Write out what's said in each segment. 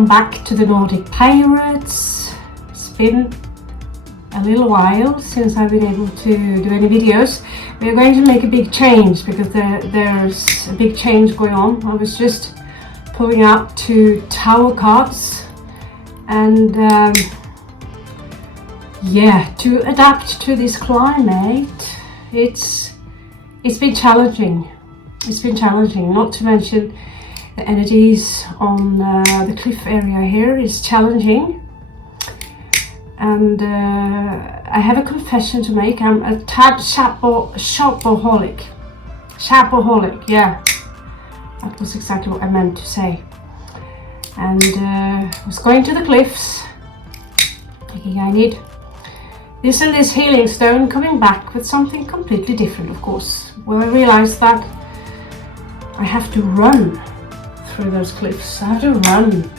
welcome back to the Nordic Pirates. It's been a little while since I've been able to do any videos. We're going to make a big change because there's a big change going on. I was just pulling out 2 tower cards and to adapt to this climate, it's been challenging. It's been challenging, not to mention the energies on the cliff area here is challenging. And I have a confession to make. I'm a tad shopaholic. Shopaholic, yeah. That was exactly what I meant to say. And I was going to the cliffs, thinking I need this and this healing stone, coming back with something completely different, of course. Well, I realized that I have to run through those cliffs. I have to run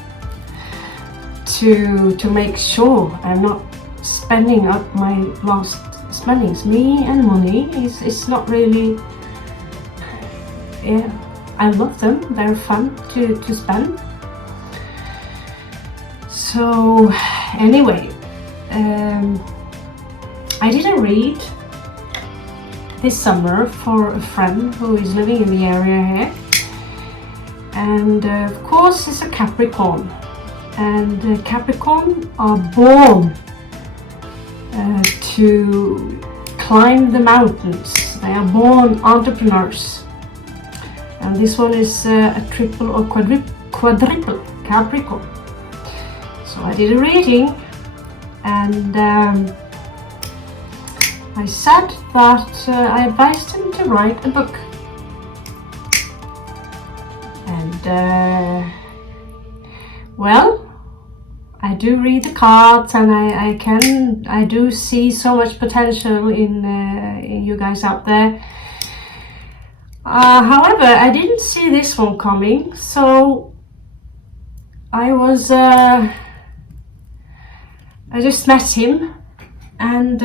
to make sure I'm not spending up my last spendings. Me and money is not really, yeah, I love them, they're fun to spend. So anyway, I did a read this summer for a friend who is living in the area here, and of course it's a Capricorn, and Capricorn are born to climb the mountains. They are born entrepreneurs, and this one is a triple or quadruple Capricorn. So I did a reading, and I said that I advised him to write a book. And well, I do read the cards, and I do see so much potential in you guys out there. However, I didn't see this one coming, so I just met him, and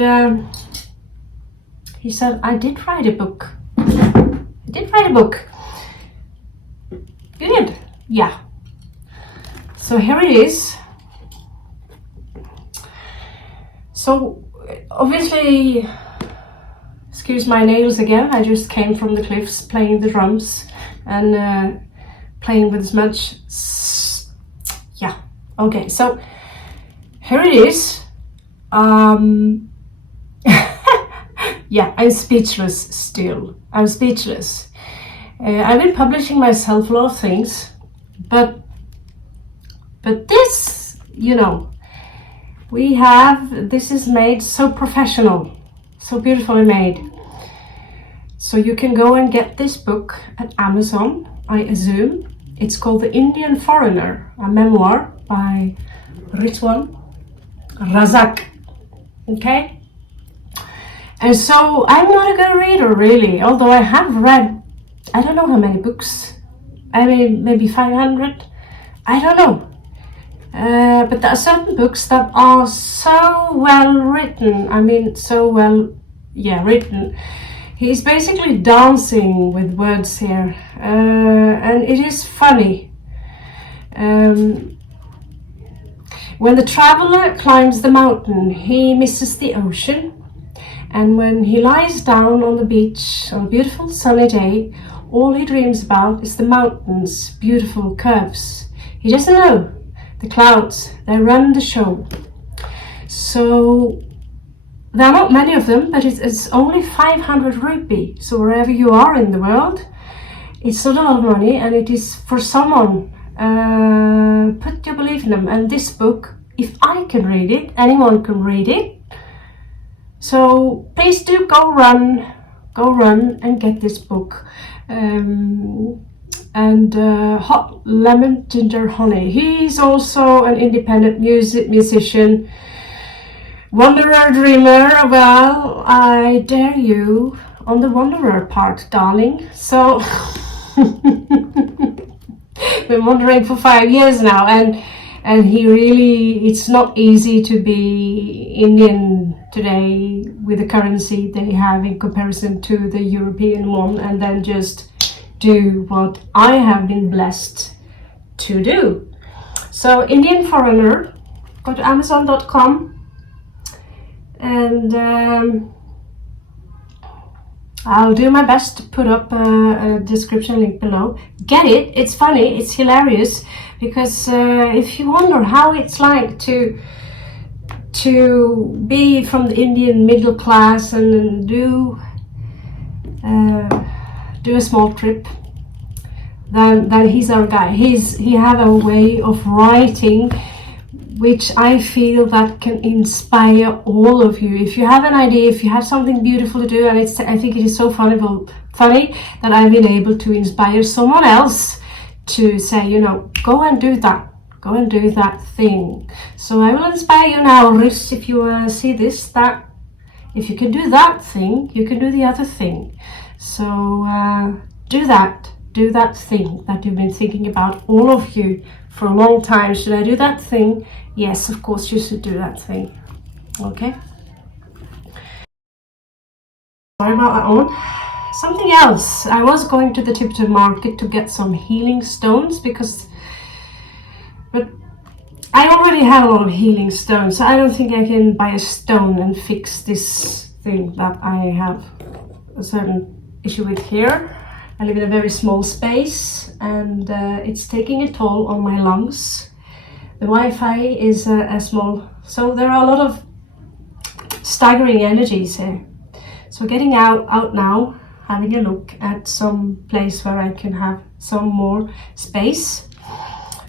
he said, I did write a book. I did write a book. Good. Yeah. So here it is. So obviously, excuse my nails again. I just came from the cliffs playing the drums and playing with smudge. Yeah. Okay. So here it is. Yeah, I'm speechless still. I'm speechless. I've been publishing myself a lot of things, but this, you know, this is made so professional, so beautifully made. So you can go and get this book at Amazon, I assume. It's called The Indian Foreigner, a memoir by Ritwan Razak. Okay? And so I'm not a good reader, really, although I have read, I don't know how many books. I mean, maybe 500. I don't know. But there are certain books that are so well written. I mean, so well, yeah, written. He's basically dancing with words here. And it is funny. When the traveler climbs the mountain, he misses the ocean. And when he lies down on the beach on a beautiful sunny day, all he dreams about is the mountains' beautiful curves. He doesn't know. The clouds, they run the show. So there are not many of them, but it's only 500 rupee. So wherever you are in the world, it's not a lot of money, and it is for someone. Put your belief in them. And this book, if I can read it, anyone can read it. So please do go run and get this book. Hot Lemon Ginger Honey. He's also an independent musician, wanderer, dreamer. Well, I dare you on the wanderer part, darling. So been wandering for 5 years now, and he really, it's not easy to be Indian today with the currency they have in comparison to the European one, and then just do what I have been blessed to do. So Indian Foreigner, go to Amazon.com, and I'll do my best to put up a description link below. Get it, it's funny, it's hilarious, because if you wonder how it's like to be from the Indian middle class and do a small trip, then he's our guy. He have a way of writing which I feel that can inspire all of you. If you have an idea, if you have something beautiful to do, and I think it is so funny that I've been able to inspire someone else to say, you know, go and do that thing. So I will inspire you now, Rish, if you see this, that if you can do that thing, you can do the other thing. So do that thing that you've been thinking about, all of you, for a long time. Should I do that thing? Yes, of course you should do that thing. Okay. Sorry about that one. Something else. I was going to the Tipton market to get some healing stones but I already have a lot of healing stones, so I don't think I can buy a stone and fix this thing that I have a certain issue with here. I live in a very small space, and it's taking a toll on my lungs. The Wi-Fi is a small, so there are a lot of staggering energies here. So getting out now, having a look at some place where I can have some more space.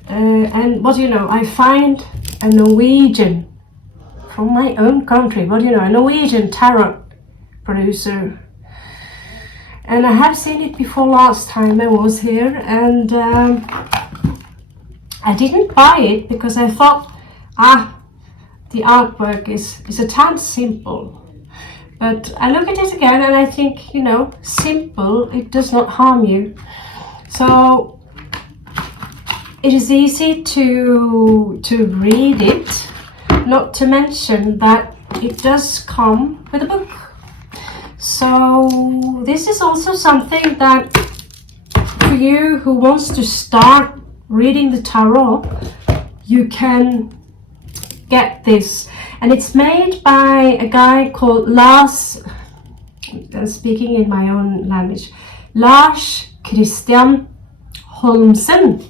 And what do you know, I find a Norwegian from my own country, what do you know, a Norwegian tarot producer. And I have seen it before last time I was here, and I didn't buy it because I thought, the artwork is a tad simple. But I look at it again and I think, you know, simple, it does not harm you. So it is easy to read it, not to mention that it does come with a book. So this is also something that for you who wants to start reading the tarot, you can get this. And it's made by a guy called Lars, speaking in my own language, Lars Christian Holmsen.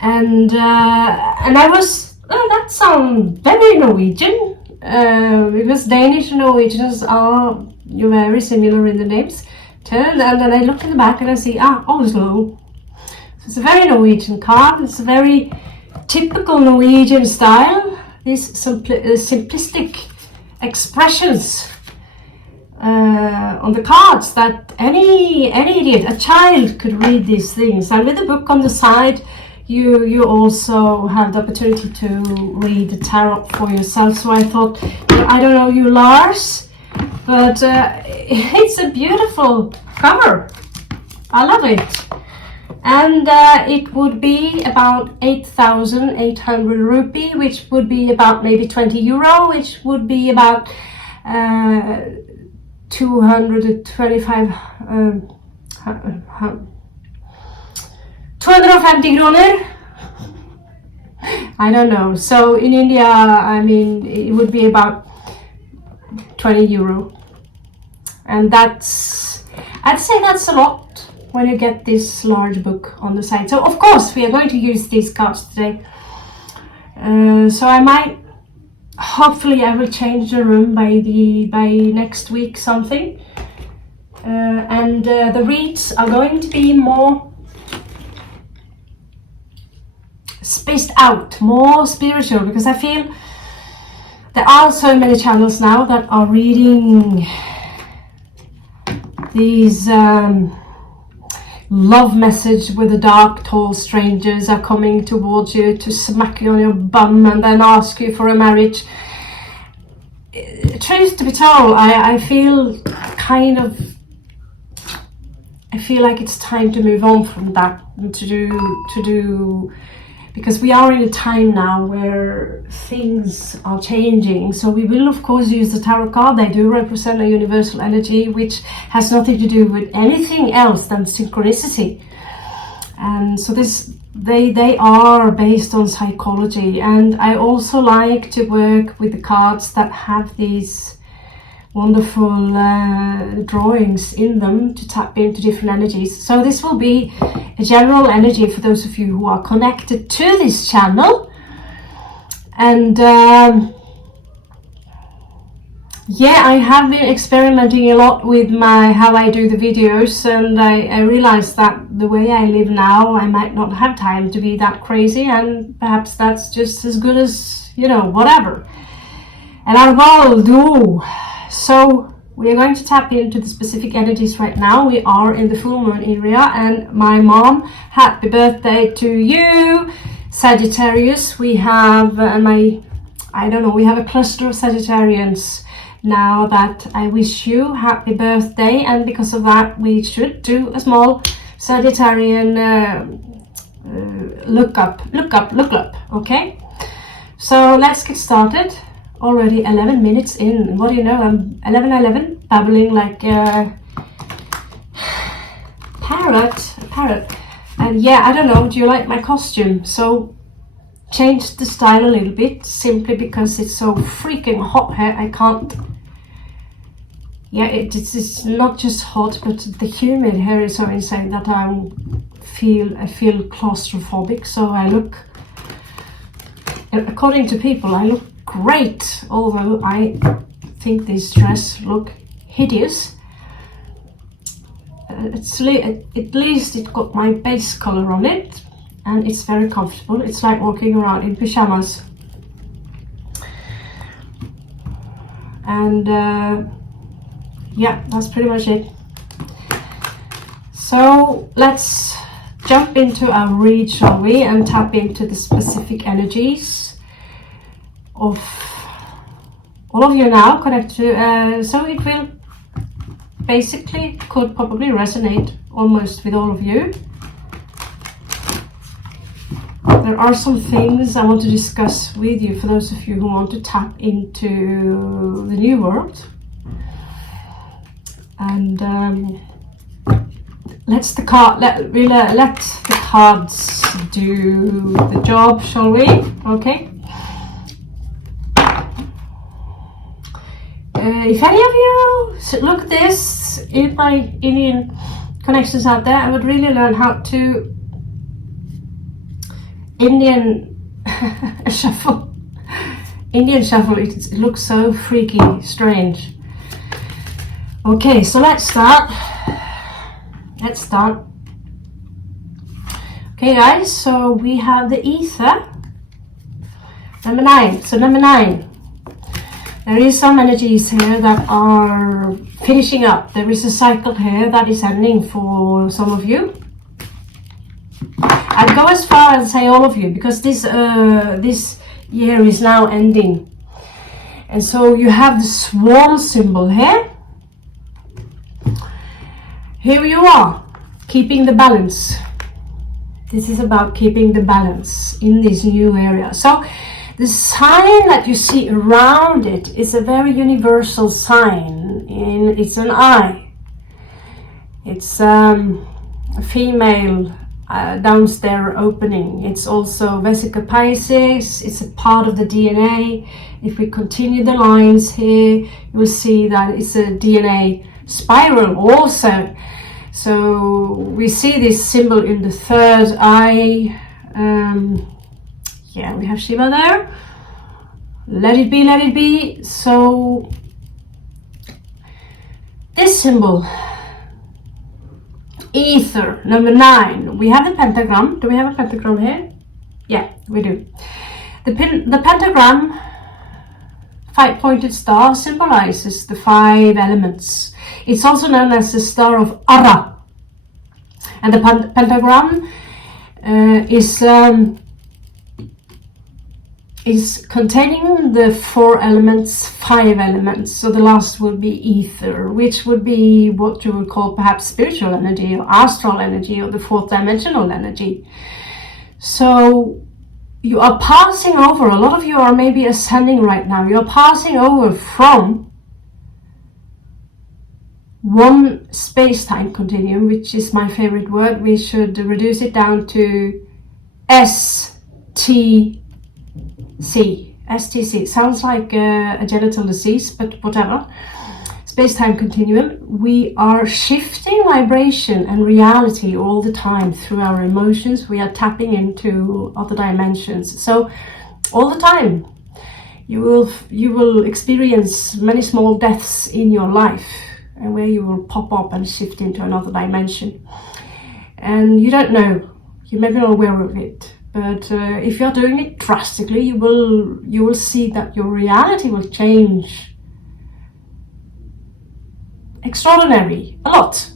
And I was, that sounds very Norwegian. Because Danish and Norwegians are very similar in the names. And then I look in the back and I see, Oslo. So it's a very Norwegian card. It's a very typical Norwegian style. These simplistic expressions on the cards that any idiot, a child, could read these things. And with the book on the side, you also have the opportunity to read the tarot for yourself. So I thought, I don't know you, Lars, but it's a beautiful cover. I love it. And it would be about 8,800 rupee, which would be about maybe 20 euro, which would be about 225 250 kroner. I don't know. So in India, I mean, it would be about 20 euro. And I'd say that's a lot when you get this large book on the side. So of course, we are going to use these cards today. So I might, hopefully I will change the room by next week something. And the reads are going to be more spaced out, more spiritual, because I feel there are so many channels now that are reading these love message with the dark tall strangers are coming towards you to smack you on your bum and then ask you for a marriage. Truth to be told, I feel like it's time to move on from that and to do because we are in a time now where things are changing. So we will of course use the tarot card. They do represent a universal energy which has nothing to do with anything else than synchronicity. And so they are based on psychology. And I also like to work with the cards that have these wonderful drawings in them to tap into different energies. So this will be a general energy for those of you who are connected to this channel. And yeah, I have been experimenting a lot with how I do the videos, and I realized that the way I live now, I might not have time to be that crazy, and perhaps that's just as good as, you know, whatever. And I will do. So we are going to tap into the specific energies right now. We are in the full moon area, and my mom, happy birthday to you, Sagittarius. We have we have a cluster of Sagittarians now that I wish you happy birthday, and because of that we should do a small Sagittarian look up, okay? So let's get started. Already 11 minutes in. What do you know, I'm 11 babbling like a parrot. And yeah, I don't know, do you like my costume? So changed the style a little bit, simply because it's so freaking hot here. I can't. Yeah, it's not just hot, but the humid here is so insane that I feel claustrophobic. So I look, according to people, I look great, although I think this dress look hideous. At least it got my base color on it, and it's very comfortable. It's like walking around in pajamas. And yeah, that's pretty much it. So let's jump into our read, shall we, and tap into the specific energies of all of you now connected to, so it will basically could probably resonate almost with all of you. There are some things I want to discuss with you for those of you who want to tap into the new world. And let the cards do the job, shall we? Okay. If any of you look at this, in my Indian connections out there, I would really learn how to Indian shuffle. Indian shuffle, it looks so freaky, strange. Okay, so let's start. Okay guys, so we have the ether, number 9. So number 9, there is some energies here that are finishing up. There is a cycle here that is ending for some of you. I'd go as far as say all of you, because this year is now ending. And so you have the swan symbol here. Here you are, keeping the balance. This is about keeping the balance in this new area. So the sign that you see around it is a very universal sign. It's an eye. It's a female downstairs opening. It's also Vesica Pisces. It's a part of the DNA. If we continue the lines here, you will see that it's a DNA spiral also. So we see this symbol in the third eye. Yeah, we have Shiva there. Let it be, let it be. So this symbol, ether, number 9. We have the pentagram. Do we have a pentagram here? Yeah, we do. The pentagram, 5-pointed star, symbolizes the 5 elements. It's also known as the Star of Ara. And the pentagram is containing the 4 elements, 5 elements. So the last would be ether, which would be what you would call perhaps spiritual energy or astral energy or the 4th dimensional energy. So you are passing over, a lot of you are maybe ascending right now. You're passing over from one space-time continuum, which is my favorite word. We should reduce it down to STC. STC sounds like a genital disease, but whatever. Space-time continuum. We are shifting vibration and reality all the time through our emotions. We are tapping into other dimensions. So all the time you will experience many small deaths in your life, and where you will pop up and shift into another dimension. And you don't know, you may be not aware of it, but if you're doing it drastically, you will see that your reality will change extraordinary, a lot.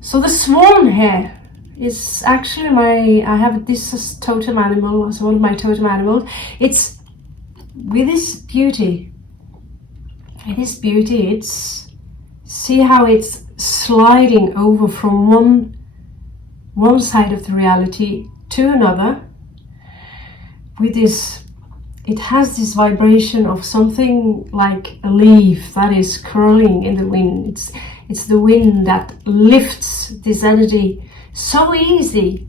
So the swan here is actually I have this as totem animal, as one of my totem animals. It's with this beauty, it's, see how it's sliding over from one side of the reality to another with this. It has this vibration of something like a leaf that is curling in the wind. It's the wind that lifts this energy so easy.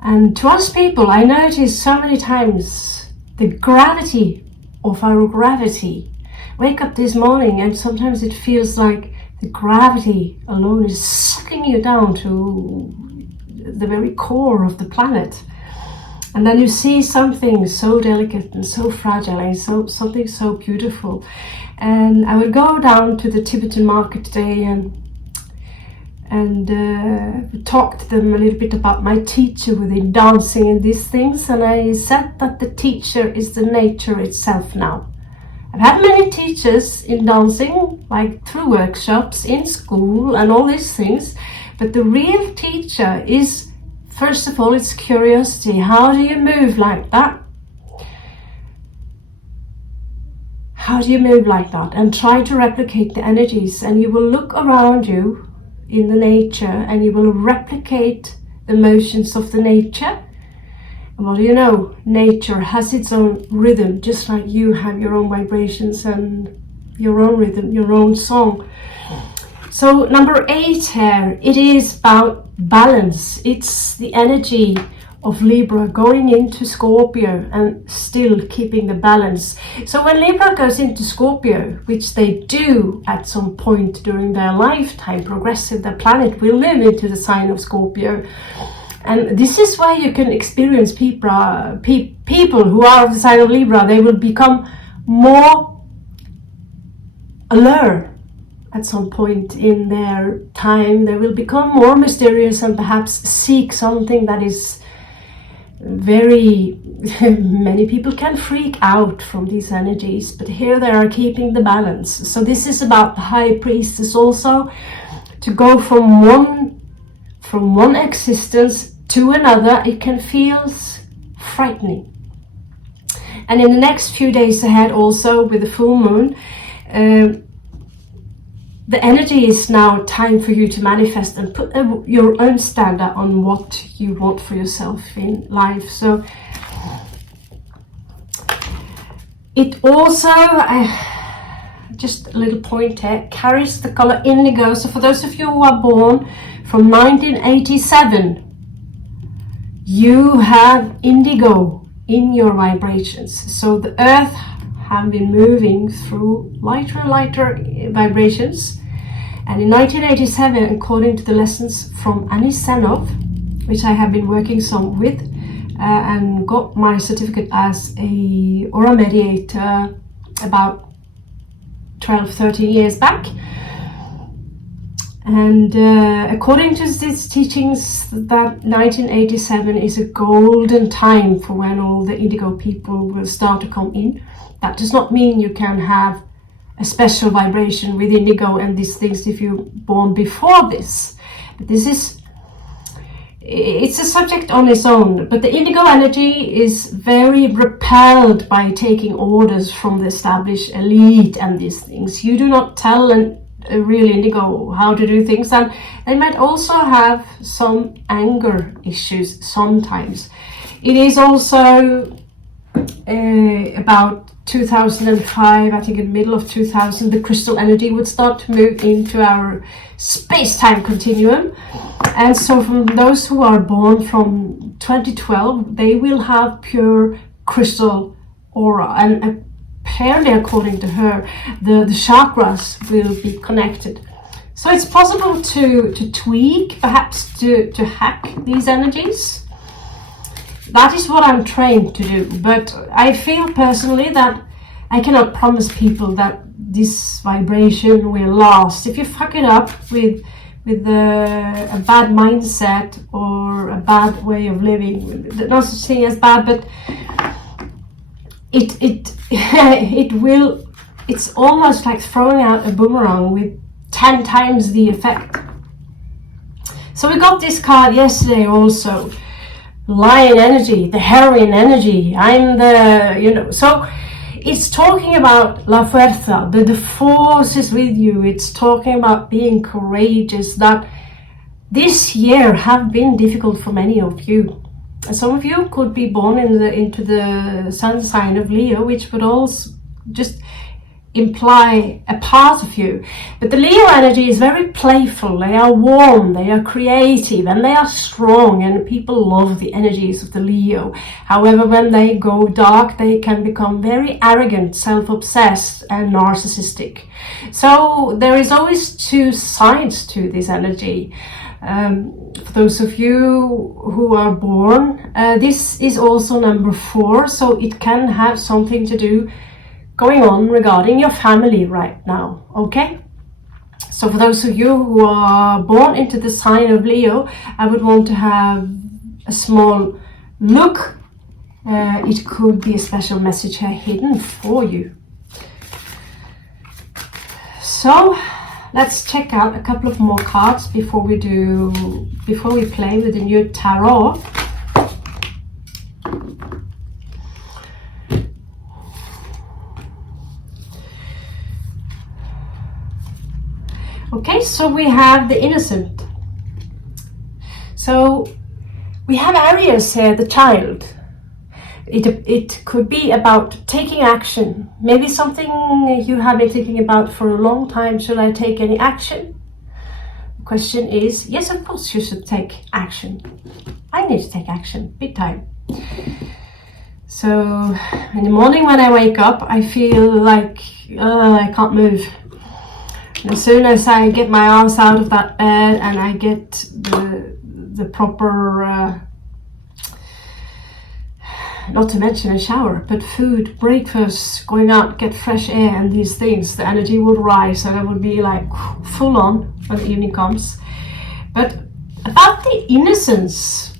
And to us people, I notice so many times the gravity of our gravity. Wake up this morning and sometimes it feels like the gravity alone is sucking you down to the very core of the planet. And then you see something so delicate and so fragile and something so beautiful. And I will go down to the Tibetan market today and talk to them a little bit about my teacher within dancing and these things. And I said that the teacher is the nature itself now. I've had many teachers in dancing, like through workshops, in school and all these things. But the real teacher is, first of all, it's curiosity. How do you move like that? How do you move like that? And try to replicate the energies. And you will look around you in the nature and you will replicate the motions of the nature. And what do you know? Nature has its own rhythm, just like you have your own vibrations and your own rhythm, your own song. So number 8 here, it is about balance. It's the energy of Libra going into Scorpio and still keeping the balance. So when Libra goes into Scorpio, which they do at some point during their lifetime, progressive, the planet will move into the sign of Scorpio. And this is where you can experience people who are of the sign of Libra. They will become more alert at some point in their time. They will become more mysterious and perhaps seek something that is very... Many people can freak out from these energies, but here they are keeping the balance. So this is about the High Priestess also, to go from one existence to another. It can feel frightening. And in the next few days ahead also, with the full moon, the energy is now time for you to manifest and put your own standard on what you want for yourself in life. So it also, just a little point here, carries the color indigo. So for those of you who are born from 1987, you have indigo in your vibrations. So the earth have been moving through lighter and lighter vibrations. And in 1987, according to the lessons from Anis Senov, which I have been working some with, and got my certificate as a aura mediator about 12-13 years back. And according to these teachings, that 1987 is a golden time for when all the indigo people will start to come in. That does not mean you can have a special vibration with indigo and these things if you're born before this. But this is, it's a subject on its own. But the indigo energy is very repelled by taking orders from the established elite and these things. You do not tell a real indigo how to do things, and they might also have some anger issues sometimes. It is also about 2005, I think in the middle of 2000, the crystal energy would start to move into our space-time continuum. And so from those who are born from 2012, they will have pure crystal aura. And apparently, according to her, the chakras will be connected. So it's possible to tweak, perhaps to hack these energies. That is what I'm trained to do, but I feel personally that I cannot promise people that this vibration will last. If you fuck it up with a bad mindset or a bad way of living, not such thing as bad, but it will. It's almost like throwing out a boomerang with 10 times the effect. So we got this card yesterday also. Lion energy, the heroine energy, I'm the, so it's talking about la fuerza, the force is with you. It's talking about being courageous, that this year have been difficult for many of you. And some of you could be born into the sun sign of Leo, which would also just imply a part of you. But the Leo energy is very playful. They are warm, they are creative, and they are strong, and people love the energies of the Leo. However, when they go dark, they can become very arrogant, self-obsessed, and narcissistic. So there is always two sides to this energy. For those of you who are born, this is also number 4, so it can have something to do going on regarding your family right now, okay? So for those of you who are born into the sign of Leo, I would want to have a small look. It could be a special message here hidden for you. So let's check out a couple of more cards before we play with the new tarot. Okay, so we have the innocent. So we have Aries here, the child. It could be about taking action. Maybe something you have been thinking about for a long time. Should I take any action? The question is, yes, of course you should take action. I need to take action, big time. So in the morning when I wake up, I feel like I can't move. As soon as I get my arms out of that bed and I get the proper, not to mention a shower, but food, breakfast, going out, get fresh air and these things, the energy would rise and I would be like full on when the evening comes. But about the innocence,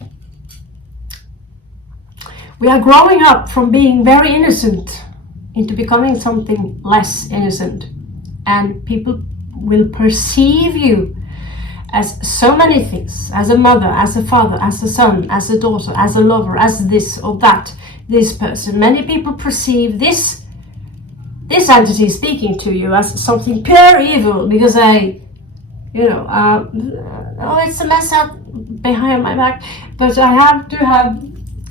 we are growing up from being very innocent into becoming something less innocent, and people will perceive you as so many things, as a mother, as a father, as a son, as a daughter, as a lover, as this or that, this person. Many people perceive this entity speaking to you as something pure evil, because it's a mess up behind my back, but I have to have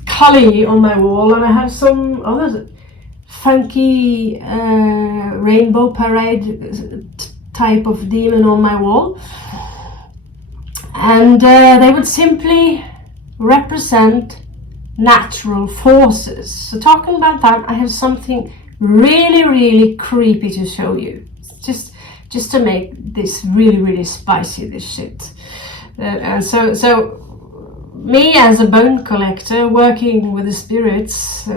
Kali on my wall, and I have some other funky rainbow parade type of demon on my wall, and they would simply represent natural forces. So talking about that, I have something really, really creepy to show you, just to make this really, really spicy, this shit. And so me as a bone collector, working with the spirits,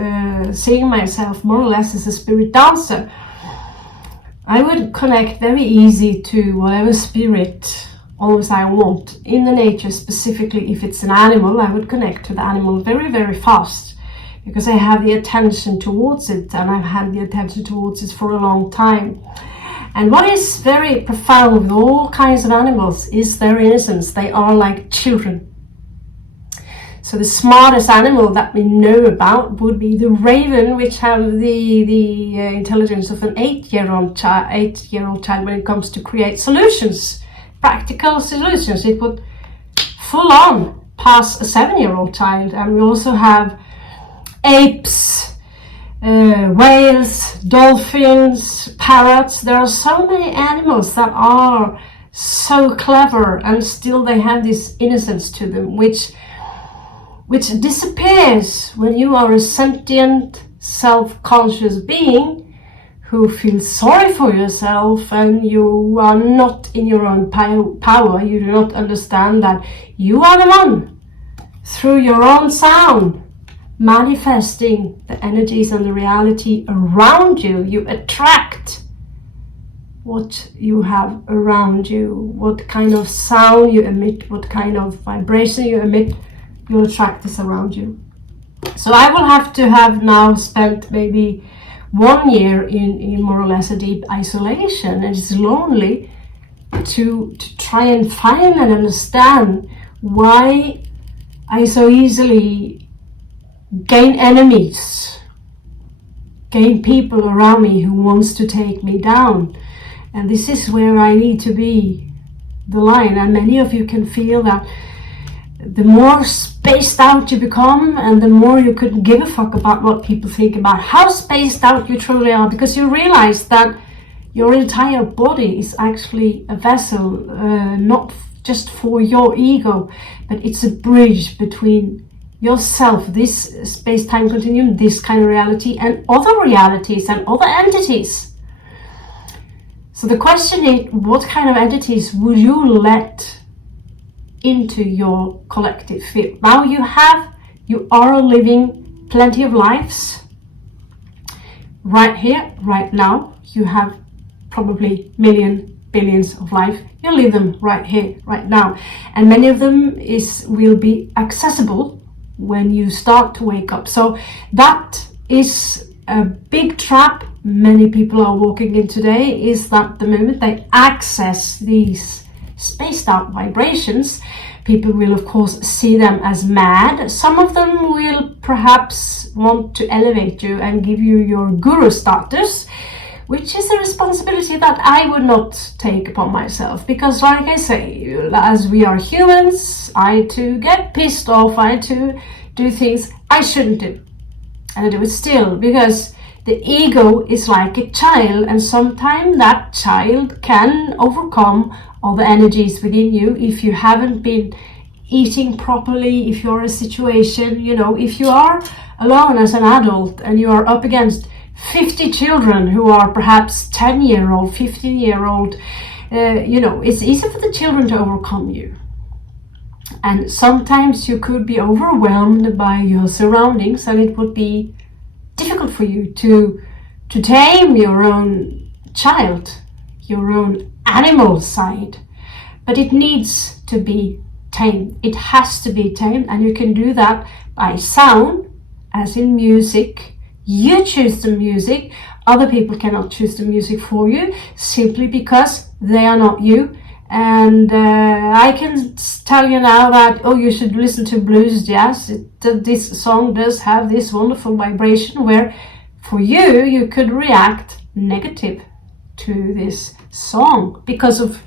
seeing myself more or less as a spirit dancer, I would connect very easy to whatever spirit almost I want in the nature. Specifically, if it's an animal, I would connect to the animal very, very fast, because I have the attention towards it, and I've had the attention towards it for a long time. And what is very profound with all kinds of animals is their innocence. They are like children. So the smartest animal that we know about would be the raven, which have the intelligence of an 8-year-old child when it comes to create solutions, practical solutions. It would full on pass a 7-year-old child. And we also have apes, whales, dolphins, parrots. There are so many animals that are so clever, and still they have this innocence to them, which disappears when you are a sentient, self-conscious being who feels sorry for yourself, and you are not in your own power. You do not understand that you are the one, through your own sound, manifesting the energies and the reality around you. You attract what you have around you, what kind of sound you emit, what kind of vibration you emit. You'll attract this around you. So I will have to have now spent maybe 1 year in more or less a deep isolation, and it's lonely to try and find and understand why I so easily gain enemies, gain people around me who wants to take me down. And this is where I need to be the lion. And many of you can feel that the more spaced out you become, and the more you couldn't give a fuck about what people think about how spaced out you truly are, because you realize that your entire body is actually a vessel, not just for your ego, but it's a bridge between yourself, this space-time continuum, this kind of reality, and other realities and other entities. So the question is, what kind of entities would you let into your collective field? Now you are living plenty of lives right here, right now. You have probably billions of life. You live them right here, right now, and many of them will be accessible when you start to wake up. So that is a big trap many people are walking in today, is that the moment they access these spaced out vibrations, people will of course see them as mad. Some of them will perhaps want to elevate you and give you your guru status, which is a responsibility that I would not take upon myself, because like I say, as we are humans, I too get pissed off, I too do things I shouldn't do, and I do it still, because the ego is like a child, and sometimes that child can overcome all the energies within you if you haven't been eating properly, if you're in a situation, if you are alone as an adult and you are up against 50 children who are perhaps 10-year-old, 15-year-old, it's easy for the children to overcome you. And sometimes you could be overwhelmed by your surroundings, and it would be difficult for you to tame your own child, your own animal side. But it needs to be tamed. It has to be tamed, and you can do that by sound, as in music. You choose the music. Other people cannot choose the music for you, simply because they are not you. And I can tell you now that, you should listen to blues jazz. This song does have this wonderful vibration where for you could react negative to this song because of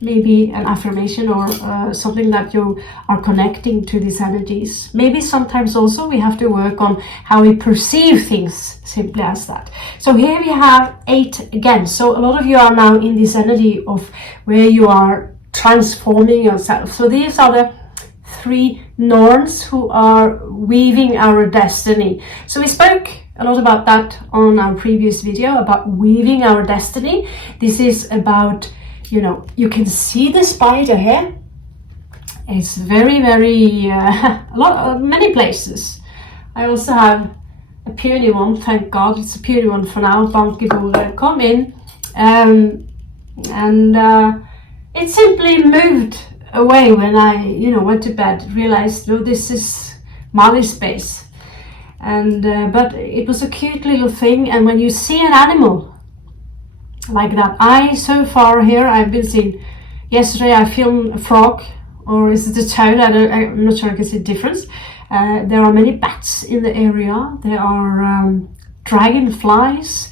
maybe an affirmation or something that you are connecting to these energies. Maybe sometimes also we have to work on how we perceive things, simply as that. So here we have 8 again. So a lot of you are now in this energy of where you are transforming yourself. So these are the 3 Norns who are weaving our destiny. So we spoke a lot about that on our previous video, about weaving our destiny. This is about, you can see the spider here. It's very, very, many places. I also have a puny one, thank God, it's a puny one for now. Bankebordet come in, and it simply moved away when I, went to bed, realized, this is Mali's space. And but it was a cute little thing, and when you see an animal like that, so far here I've been seeing, yesterday I filmed a frog, or is it a toad? I'm not sure I can see the difference. There are many bats in the area, there are dragonflies,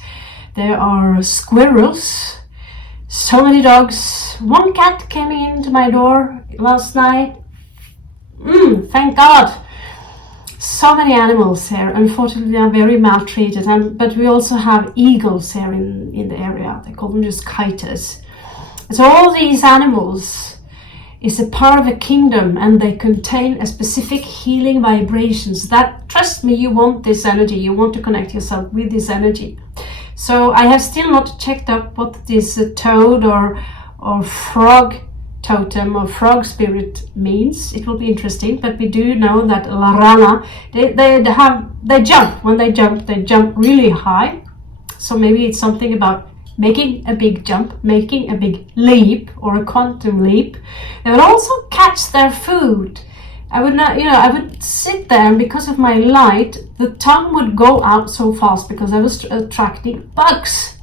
there are squirrels, so many dogs. One cat came into my door last night, thank God. So many animals here. Unfortunately, they are very maltreated, but we also have eagles here in the area. They call them just kiters. So all these animals is a part of a kingdom, and they contain a specific healing vibrations that, trust me, you want this energy. You want to connect yourself with this energy. So I have still not checked up what this toad or frog totem or frog spirit means. It will be interesting, but we do know that La Rana, they jump. When they jump really high. So maybe it's something about making a big jump, making a big leap or a quantum leap. They would also catch their food. I would not, I would sit there, and because of my light, the tongue would go out so fast because I was attracting bugs.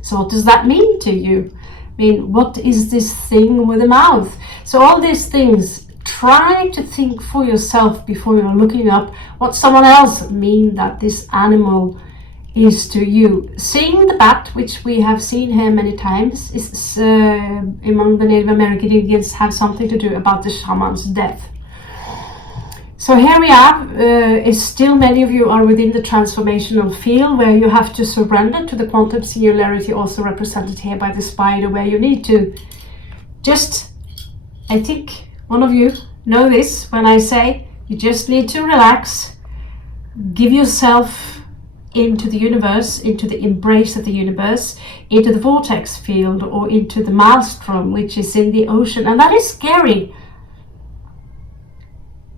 So what does that mean to you? I mean, what is this thing with the mouth? So all these things, try to think for yourself before you're looking up what someone else mean that this animal is to you. Seeing the bat, which we have seen here many times, is among the Native American Indians have something to do about the shaman's death. So here we are, is still many of you are within the transformational field where you have to surrender to the quantum singularity, also represented here by the spider, where you need to just, I think one of you know this when I say you just need to relax, give yourself into the universe, into the embrace of the universe, into the vortex field, or into the maelstrom, which is in the ocean. And that is scary.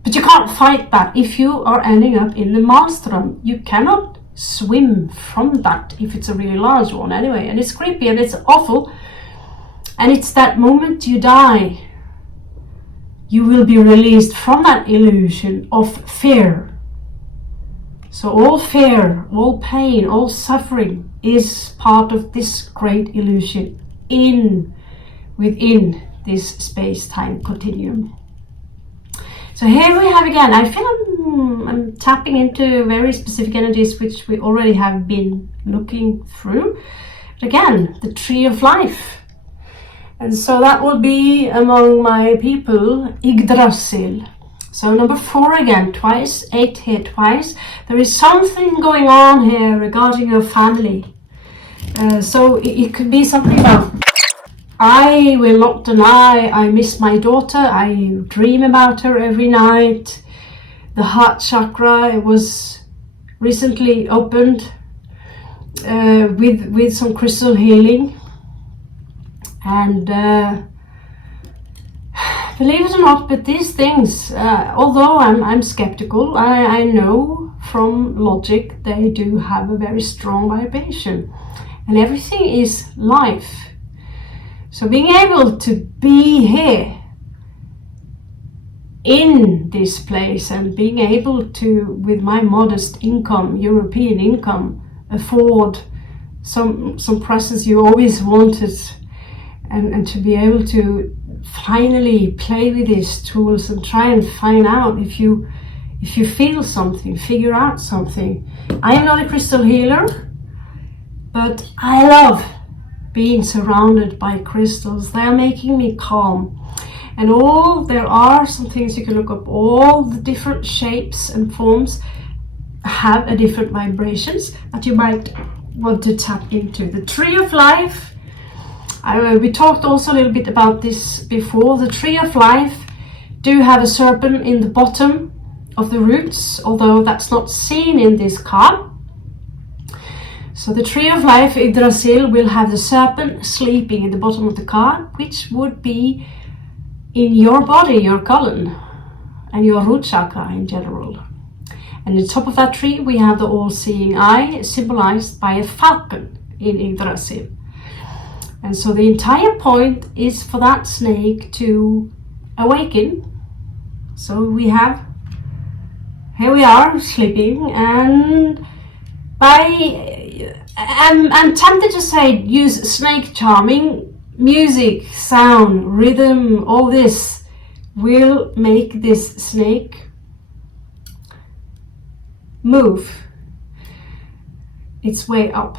But you can't fight that. If you are ending up in the maelstrom, you cannot swim from that if it's a really large one anyway. And it's creepy and it's awful. And it's that moment you die, you will be released from that illusion of fear. So all fear, all pain, all suffering is part of this great illusion within this space-time continuum. So here we have again, I feel I'm tapping into very specific energies which we already have been looking through. But again, the tree of life. And so that will be among my people, Yggdrasil. So number 4 again, twice, 8 here twice. There is something going on here regarding your family. So it could be something about, I will not deny I miss my daughter. I dream about her every night. The heart chakra, it was recently opened with some crystal healing. And believe it or not, but these things, although I'm skeptical, I know from logic they do have a very strong vibration. And everything is life. So being able to be here in this place and being able to, with my modest income, European income, afford some presents you always wanted, and to be able to finally play with these tools and try and find out if you feel something, figure out something. I am not a crystal healer, but I love being surrounded by crystals. They are making me calm. And there are some things you can look up. All the different shapes and forms have a different vibrations that you might want to tap into. The tree of life, we talked also a little bit about this before. The tree of life do have a serpent in the bottom of the roots, although that's not seen in this card. So the tree of life, Yggdrasil, will have the serpent sleeping in the bottom of the card, which would be in your body, your colon, and your root chakra in general. And on the top of that tree, we have the all-seeing eye, symbolized by a falcon in Yggdrasil. And so the entire point is for that snake to awaken. So here we are sleeping, and I'm tempted to say use snake charming. Music, sound, rhythm, all this will make this snake move its way up.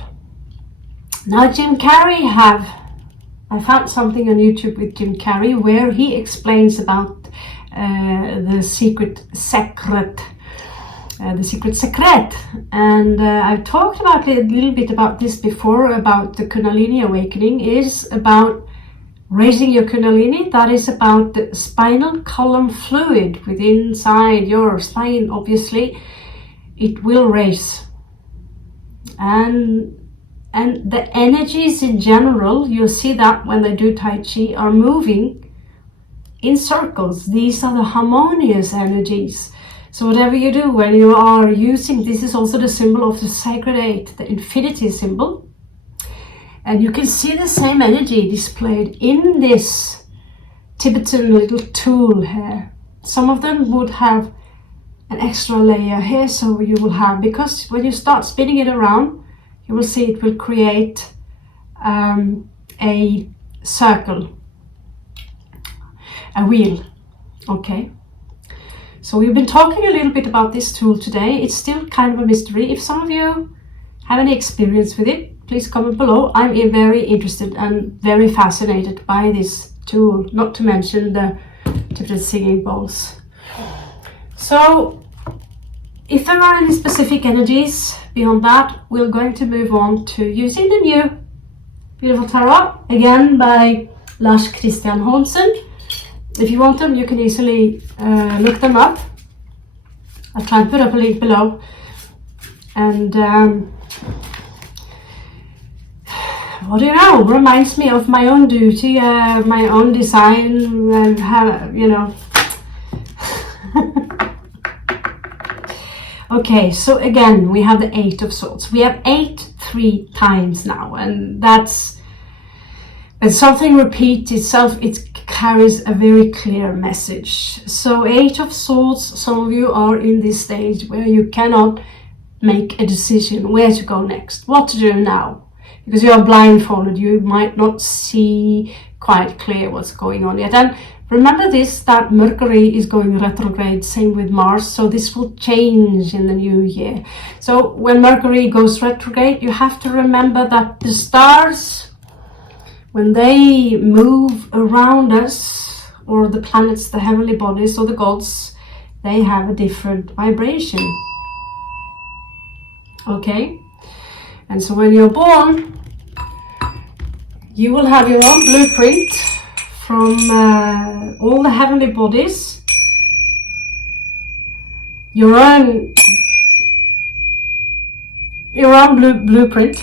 Now Jim Carrey I found something on YouTube with Jim Carrey where he explains about the secret secret. And I've talked about a little bit about this before, about the Kundalini awakening is about raising your Kundalini. That is about the spinal column fluid within inside your spine. Obviously it will raise, and the energies in general, you'll see that when they do Tai Chi, are moving in circles. These are the harmonious energies. So whatever you do when you are using, this is also the symbol of the sacred eight, the infinity symbol. And you can see the same energy displayed in this Tibetan little tool here. Some of them would have an extra layer here, so you will have, because when you start spinning it around, you will see it will create a circle, a wheel. Okay. So we've been talking a little bit about this tool today. It's still kind of a mystery. If some of you have any experience with it, please comment below. I'm very interested and very fascinated by this tool, not to mention the Tibetan singing bowls. So if there are any specific energies beyond that, we're going to move on to using the new beautiful tarot, again by Lars Christian Hansen. If you want them, you can easily look them up. I'll try and put up a link below. And what do you know? Reminds me of my own duty, my own design, and how, you know. Okay, so again, we have the Eight of Swords. We have 8 3 times now, and that's, when something repeats itself, it carries a very clear message. So 8 of Swords, some of you are in this stage where you cannot make a decision where to go next, what to do now, because you are blindfolded. You might not see quite clear what's going on yet. And remember this, that Mercury is going retrograde, same with Mars, so this will change in the new year. So when Mercury goes retrograde, you have to remember that the stars, when they move around us, or the planets, the heavenly bodies, or the gods, they have a different vibration. Okay? And so when you're born, you will have your own blueprint from all the heavenly bodies, your own blueprint,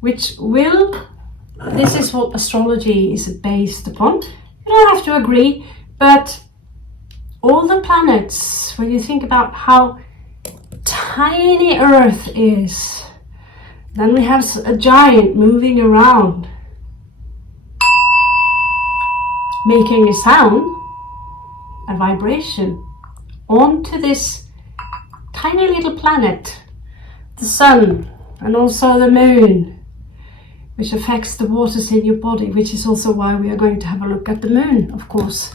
which will, this is what astrology is based upon. You don't have to agree, but all the planets, when you think about how tiny Earth is, then we have a giant moving around, making a sound, a vibration, onto this tiny little planet, the sun, and also the moon, which affects the waters in your body, which is also why we are going to have a look at the moon, of course.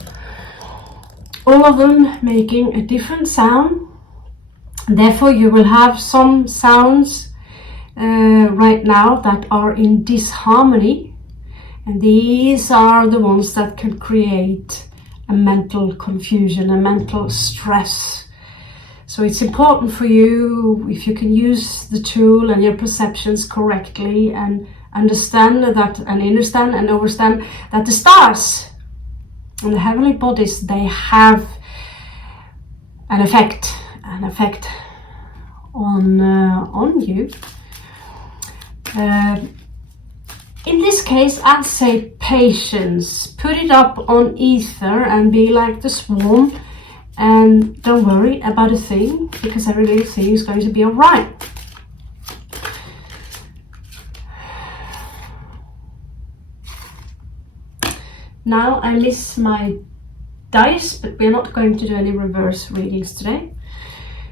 All of them making a different sound. Therefore, you will have some sounds right now that are in disharmony, and these are the ones that can create a mental confusion, a mental stress. So it's important for you, if you can use the tool and your perceptions correctly, and understand that, and understand that the stars and the heavenly bodies, they have an effect on you. In this case, I'd say patience. Put it up on ether and be like the swan, and don't worry about a thing, because everything is going to be alright. Now I miss my dice, but we're not going to do any reverse readings today.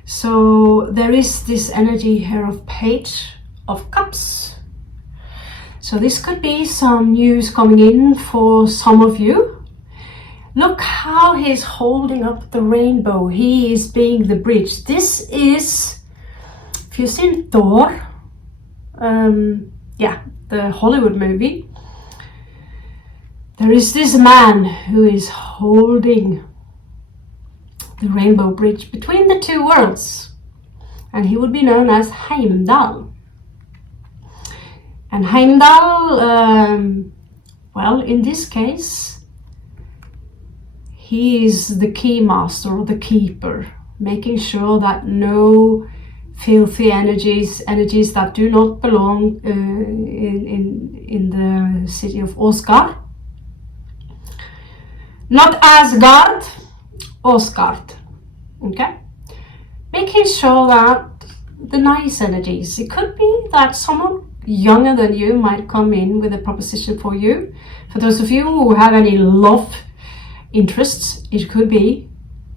So there is this energy here of Page of Cups. So this could be some news coming in for some of you. Look how he's holding up the rainbow. He is being the bridge. This is, if you've seen Thor, the Hollywood movie, there is this man who is holding the rainbow bridge between the two worlds. And he would be known as Heimdall. And Heimdall, well, in this case, he is the key master or the keeper, making sure that no filthy energies that do not belong in the city of Asgard. Not Asgard, Asgard. Okay? Making sure that the nice energies, it could be that someone younger than you might come in with a proposition for you. For those of you who have any love interests, it could be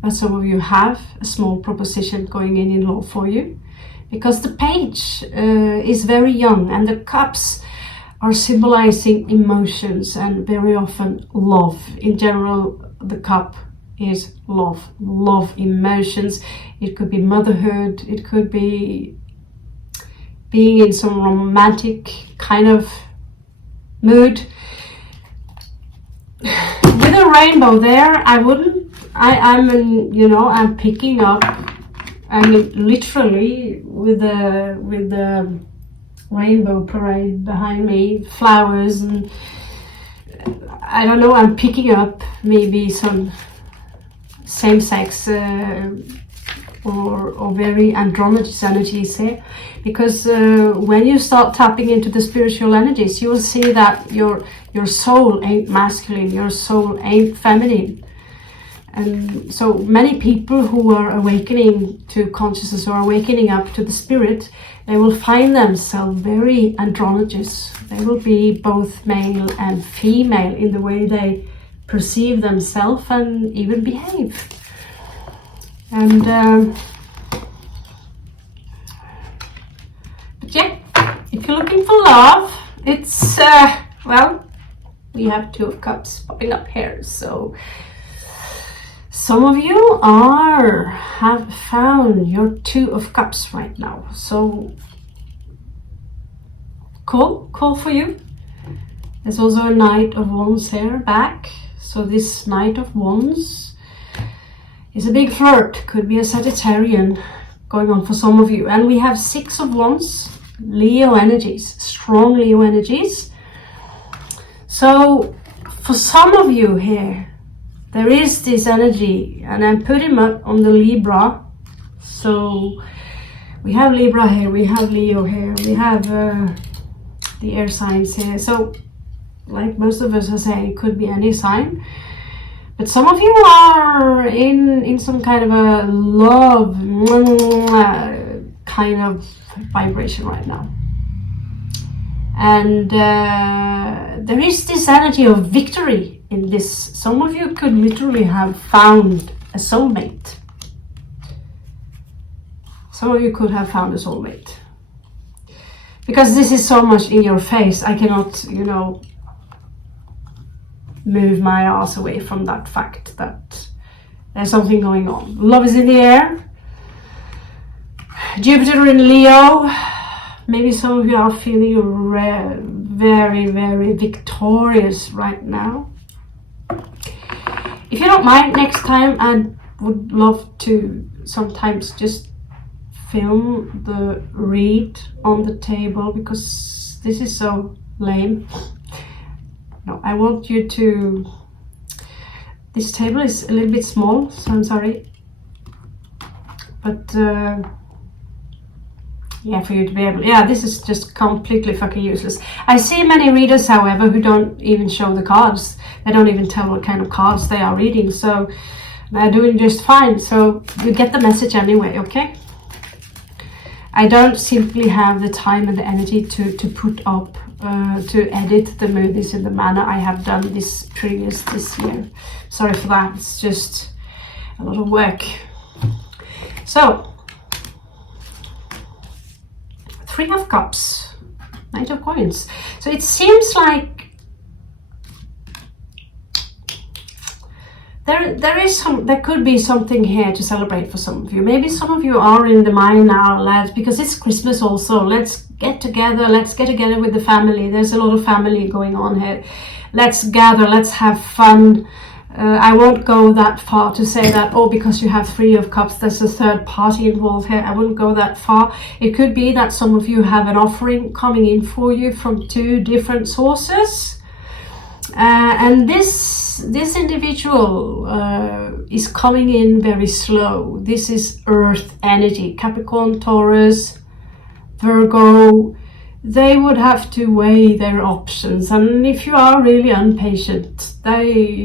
that some of you have a small proposition going in love for you. Because the page is very young and the cups are symbolizing emotions and very often love. In general, the cup is love, emotions. It could be motherhood, it could be being in some romantic kind of mood. With a rainbow there, I'm picking up, literally with the rainbow parade behind me, flowers, and I don't know, I'm picking up maybe some same-sex or very androgynous energies here, because when you start tapping into the spiritual energies, you will see that your soul ain't masculine, your soul ain't feminine. And so many people who are awakening to consciousness or awakening up to the spirit, they will find themselves very androgynous. They will be both male and female in the way they perceive themselves and even behave. And but yeah, if you're looking for love, it's well, we have Two of Cups popping up here. So some of you have found your Two of Cups right now. So cool for you. There's also a Knight of Wands here back. So this Knight of Wands is a big flirt. Could be a Sagittarian going on for some of you. And we have Six of Wands, Leo energies, strong Leo energies. So for some of you here, there is this energy, and I'm putting it on the Libra. So we have Libra here, we have Leo here, we have the air signs here. So like most of us are saying, it could be any sign. But some of you are in some kind of a love kind of vibration right now. And there is this energy of victory in this. Some of you could literally have found a soulmate. Some of you could have found a soulmate. Because this is so much in your face, I cannot, move my ass away from that fact that there's something going on. Love is in the air. Jupiter in Leo. Maybe some of you are feeling very, very victorious right now. If you don't mind, next time I would love to sometimes just film the read on the table, because this is so lame. No, I want you to... This table is a little bit small, so I'm sorry. But yeah, for you to be able... Yeah, this is just completely fucking useless. I see many readers, however, who don't even show the cards. They don't even tell what kind of cards they are reading. So they're doing just fine. So you get the message anyway, okay? I don't simply have the time and the energy to put up, to edit the movies in the manner I have done this year. Sorry for that, it's just a lot of work. So, Three of Cups, Knight of Coins. So it seems like there could be something here to celebrate for some of you. Maybe some of you are in the mind now, because it's Christmas also. Let's get together with the family. There's a lot of family going on here. Let's gather, let's have fun. I won't go that far to say that, oh, because you have Three of Cups, there's a third party involved here. I wouldn't go that far. It could be that some of you have an offering coming in for you from 2 different sources. And this individual is coming in very slow. This is Earth energy. Capricorn, Taurus, Virgo, they would have to weigh their options. And if you are really impatient, maybe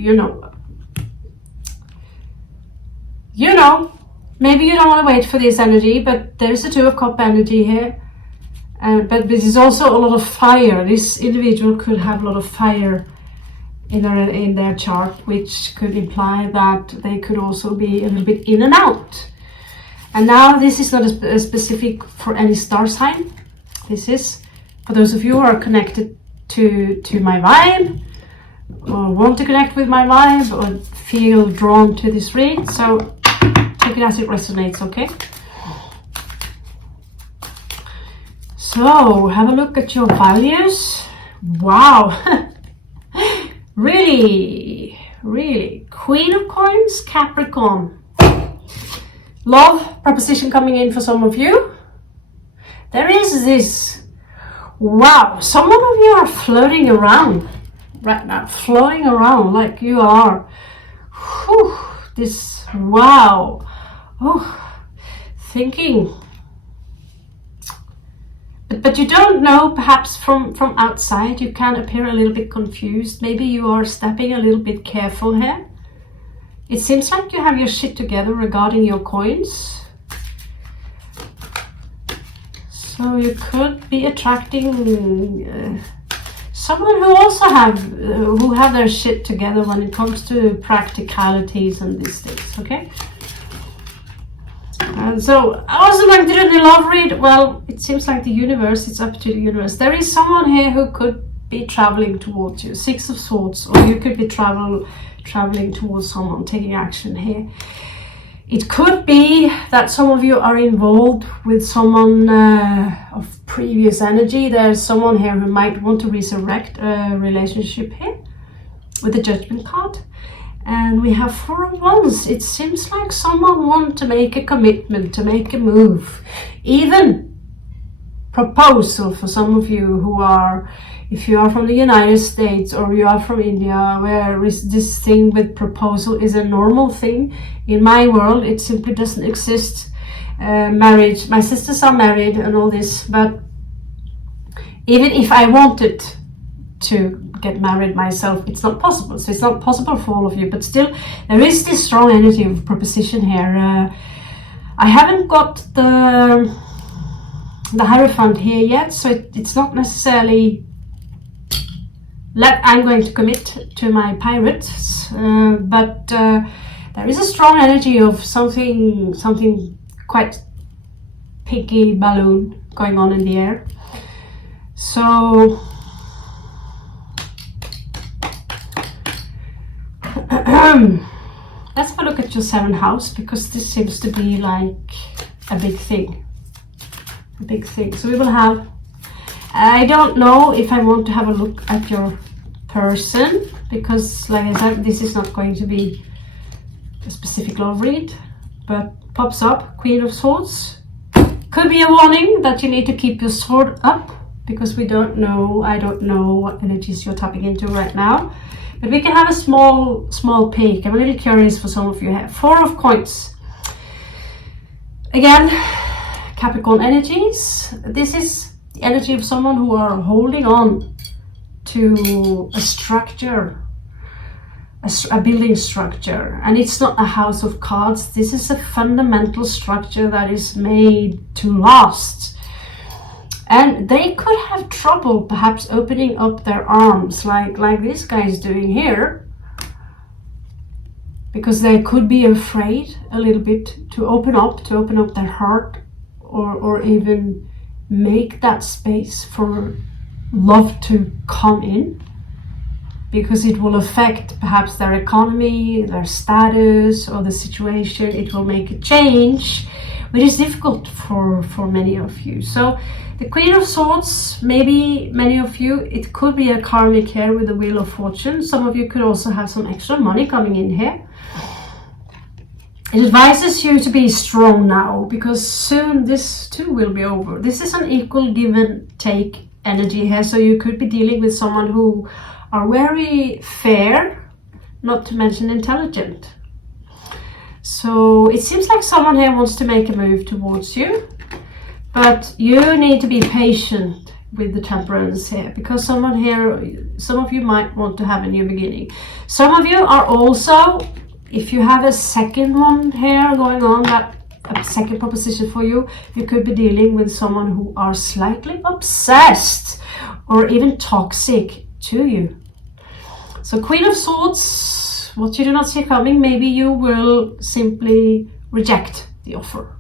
you don't want to wait for this energy, but there's a 2 of Cup energy here. But this is also a lot of fire. This individual could have a lot of fire in their chart, which could imply that they could also be a little bit in and out. And now this is not a specific for any star sign. This is for those of you who are connected to my vibe, or want to connect with my vibe, or feel drawn to this read. So take it as it resonates, okay? So have a look at your values. Wow. Really, really. Queen of Coins, Capricorn. Love proposition coming in for some of you. There is this, wow, some of you are floating around right now, floating around like you are. Whew, this, wow. Oh, thinking. But you don't know, perhaps from outside, you can appear a little bit confused. Maybe you are stepping a little bit careful here. It seems like you have your shit together regarding your coins. So you could be attracting someone who also have their shit together when it comes to practicalities and these things, okay? And so I wasn't going to do the love read. Well, it seems like the universe, it's up to the universe. There is someone here who could be traveling towards you. 6 of Swords, or you could be traveling towards someone, taking action here. It could be that some of you are involved with someone of previous energy. There's someone here who might want to resurrect a relationship here with the Judgment card. And we have 4 of Wands. It seems like someone wants to make a commitment, to make a move. Even proposal for some of you who are, if you are from the United States or you are from India, where is this thing with proposal is a normal thing. In my world, it simply doesn't exist. Marriage, my sisters are married and all this, but even if I wanted to get married myself, it's not possible. So it's not possible for all of you, but still there is this strong energy of proposition here. I haven't got the Hierophant here yet, so it's not necessarily like I'm going to commit to my pirates, but there is a strong energy of something quite pinky balloon going on in the air. So let's have a look at your 7th house, because this seems to be like a big thing. So we will have, I don't know if I want to have a look at your person, because like I said, this is not going to be a specific love read, but pops up, Queen of Swords. Could be a warning that you need to keep your sword up, because we don't know, I don't know what energies you're tapping into right now. But we can have a small peek. I'm really curious for some of you here. 4 of Coins. Again, Capricorn energies. This is the energy of someone who are holding on to a structure, a building structure. And it's not a house of cards. This is a fundamental structure that is made to last. And they could have trouble perhaps opening up their arms like this guy is doing here, because they could be afraid a little bit to open up their heart, or even make that space for love to come in, because it will affect perhaps their economy, their status, or the situation. It will make a change which is difficult for many of you. So the Queen of Swords, maybe many of you, it could be a karmic here with the Wheel of Fortune. Some of you could also have some extra money coming in here. It advises you to be strong now, because soon this too will be over. This is an equal give and take energy here, so you could be dealing with someone who are very fair, not to mention intelligent. So it seems like someone here wants to make a move towards you, but you need to be patient with the Temperance here, because some of you might want to have a new beginning. Some of you are also, if you have a second one here going on, that a second proposition for you, you could be dealing with someone who are slightly obsessed or even toxic to you. So Queen of Swords, what you do not see coming, maybe you will simply reject the offer.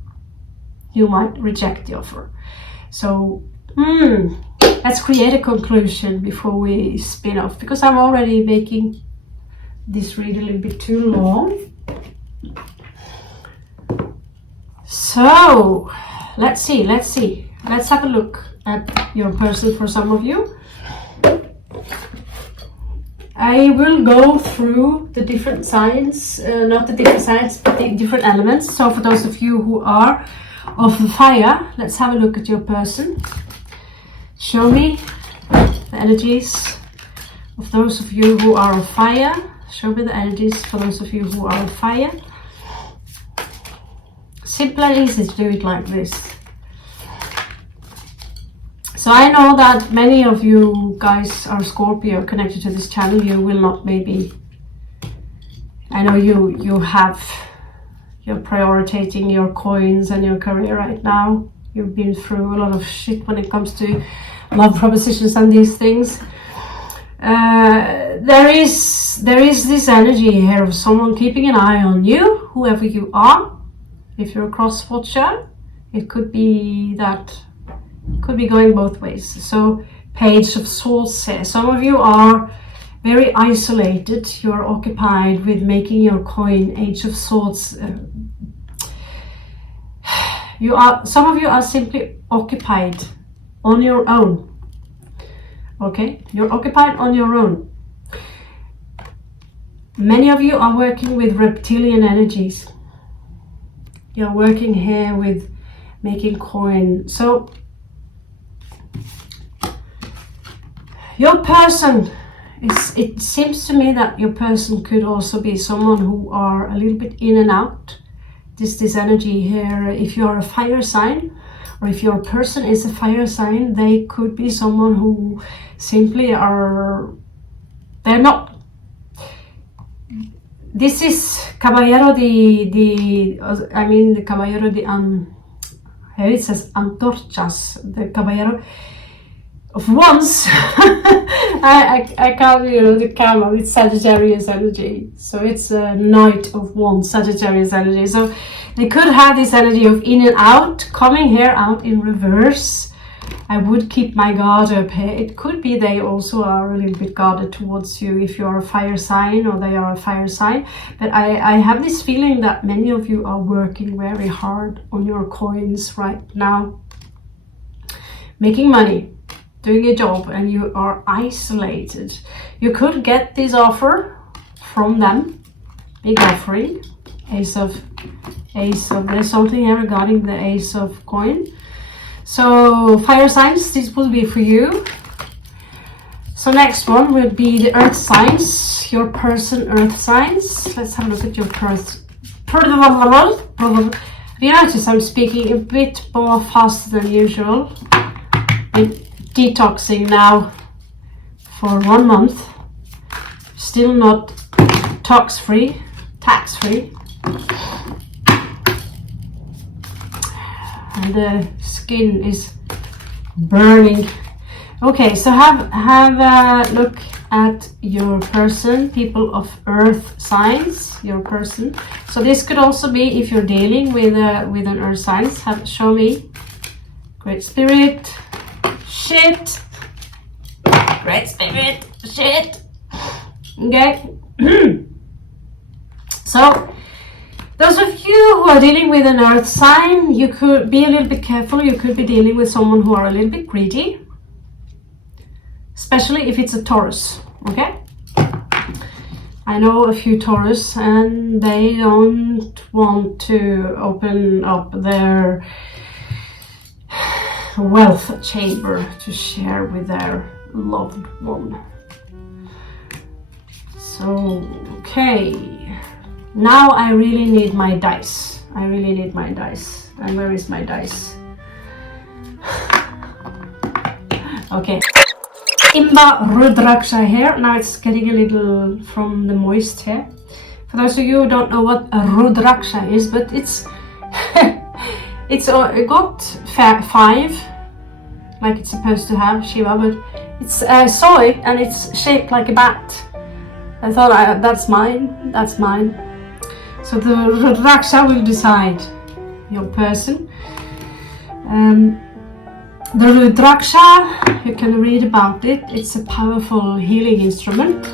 You might reject the offer. So let's create a conclusion before we spin off, because I'm already making this read a little bit too long. So let's see. Let's have a look at your person for some of you. I will go through the different signs, not the different signs, but the different elements. So for those of you who are of the fire, let's have a look at your person. Show me the energies of those of you who are of fire. Show me the energies for those of you who are of fire. Simple and easy to do it like this. So I know that many of you guys are Scorpio connected to this channel. You will not maybe, I know you're prioritizing your coins and your career right now. You've been through a lot of shit when it comes to love propositions and these things. There is this energy here of someone keeping an eye on you, whoever you are. If you're a cross watcher, it could be that, could be going both ways. So Page of Swords here. Some of you are very isolated. You are occupied with making your coin. Age of Swords. Some of you are simply occupied on your own. Okay, you're occupied on your own. Many of you are working with reptilian energies. You're working here with making coin. So your person is, it seems to me that your person could also be someone who are a little bit in and out. This energy here, if you're a fire sign, or if your person is a fire sign, they could be someone who simply are, they're not. This is Caballero the Caballero de here it says Antorchas, the Caballero of Wands. I can't, the camel, it's Sagittarius energy. So it's a Knight of Wands, Sagittarius energy. So they could have this energy of in and out, coming here out in reverse. I would keep my guard up here. It could be they also are a little bit guarded towards you if you are a fire sign or they are a fire sign. But I have this feeling that many of you are working very hard on your coins right now. Making money, doing a job, and you are isolated. You could get this offer from them. Big offering. Ace of, there's something here regarding the Ace of coin. So fire signs, this will be for you. So next one will be the earth signs, your person earth signs. Let's have a look at your person. You notice I'm speaking a bit more faster than usual. I'm detoxing now for 1 month. Still not tax-free. And the skin is burning. Okay, so have a look at your person, people of earth signs, your person. So this could also be if you're dealing with an earth signs. Show me. Great spirit, shit. Great spirit, shit. Okay. So Those of you who are dealing with an earth sign, you could be a little bit careful. You could be dealing with someone who are a little bit greedy, especially if it's a Taurus, okay? I know a few Taurus and they don't want to open up their wealth chamber to share with their loved one. So, okay. Now I really need my dice. I really need my dice. And where is my dice? Okay. Imba Rudraksha here. Now it's getting a little from the moist here. For those of you who don't know what a Rudraksha is, but it's it got 5 like it's supposed to have, Shiva, but it's I saw it and it's shaped like a bat. I thought that's mine, that's mine. So the Rudraksha will decide your person. The Rudraksha, you can read about it. It's a powerful healing instrument.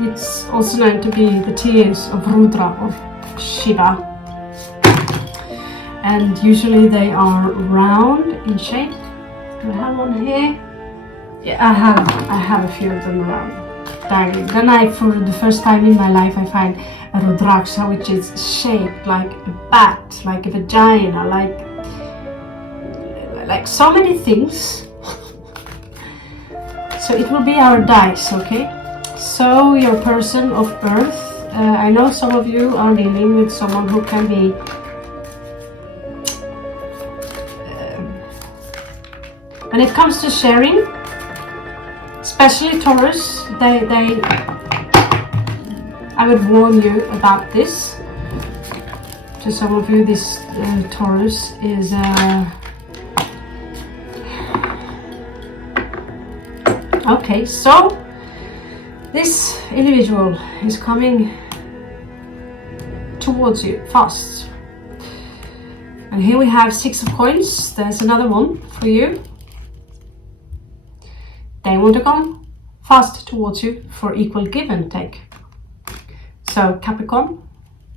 It's also known to be the tears of Rudra, of Shiva. And usually they are round in shape. Do I have one here? Yeah, I have a few of them around. Dang. Then for the first time in my life, I find a Rudraksha which is shaped like a bat, like a vagina, like so many things. So it will be our dice, okay? So your person of earth, I know some of you are dealing with someone who can be when it comes to sharing, especially Taurus, I would warn you about this. To some of you, this Taurus is okay, so this individual is coming towards you fast. And here we have 6 of coins. There's another one for you. They want to come fast towards you for equal give and take. So Capricorn,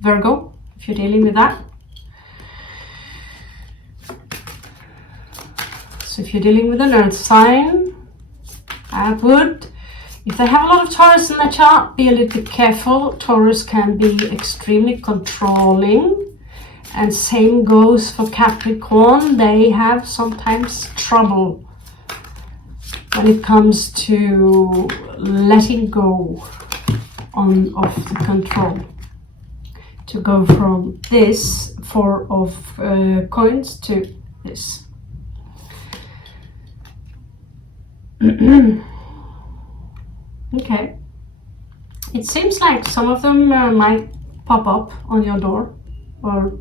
Virgo, if you're dealing with that. So if you're dealing with an earth sign, I would, if they have a lot of Taurus in their chart, be a little bit careful. Taurus can be extremely controlling, and same goes for Capricorn. They have sometimes trouble when it comes to letting go of the control. To go from this 4 of coins to this. Okay. It seems like some of them might pop up on your door, or